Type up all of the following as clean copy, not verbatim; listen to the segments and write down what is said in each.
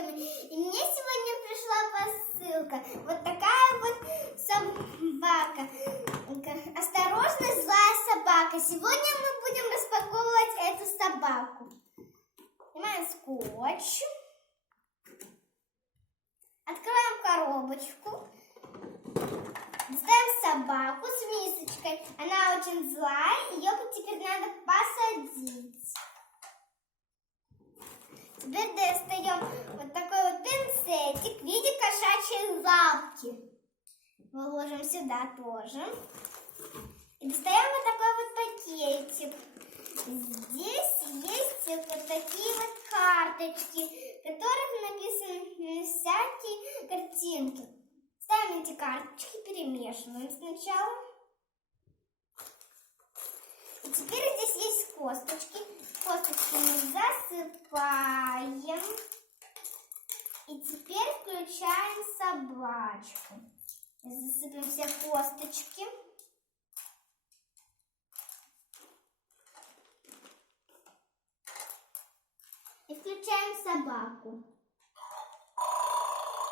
девочками. И мне сегодня пришла посылка. Вот такая вот собака. Осторожно, злая собака. Сегодня мы будем распаковывать эту собаку. Снимаем скотч. Открываем коробочку. Ставим собаку с мисочкой. Она очень злая. Ее теперь надо посадить. Теперь достаем вот такой вот пинцетик в виде кошачьей лапки. Выложим сюда тоже. И достаем вот такой вот пакетик. Здесь есть вот такие вот карточки, в которых написаны всякие картинки. Ставим эти карточки, перемешиваем сначала. И теперь здесь есть косточки. Косточки мы засыпаем. И теперь включаем собачку. Засыпем все косточки. И включаем собаку.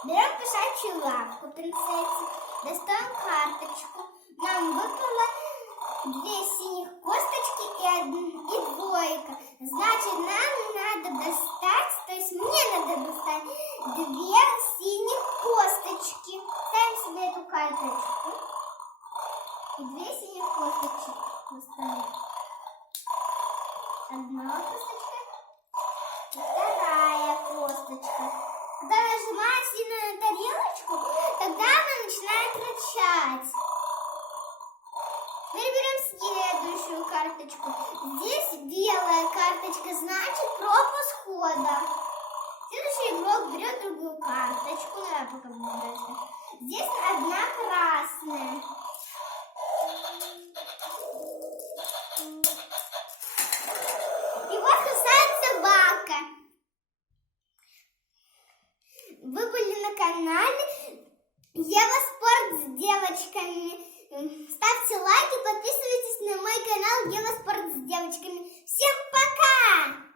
Берем кошачью лапку, пинцетик, достаем карточку. Нам выпало 2 синих косточки и двойка. Значит, нам надо достать, то есть мне надо достать 2 синих косточки. Ставим себе эту карточку. И 2 синих косточки достаем. Одна косточка. И вторая косточка. Когда нажимаем сильно на тарелочку, тогда она начинает рычать. Теперь берем следующую карточку. Здесь белая карточка, значит пропуск хода. Следующий игрок берет другую карточку. Я пока буду дальше. Здесь одна красная. И вот кусает собака. Вы были на канале Ева Спорт с девочками. Ставьте лайки, подписывайтесь на мой канал Ева Спорт с девочками. Всем пока!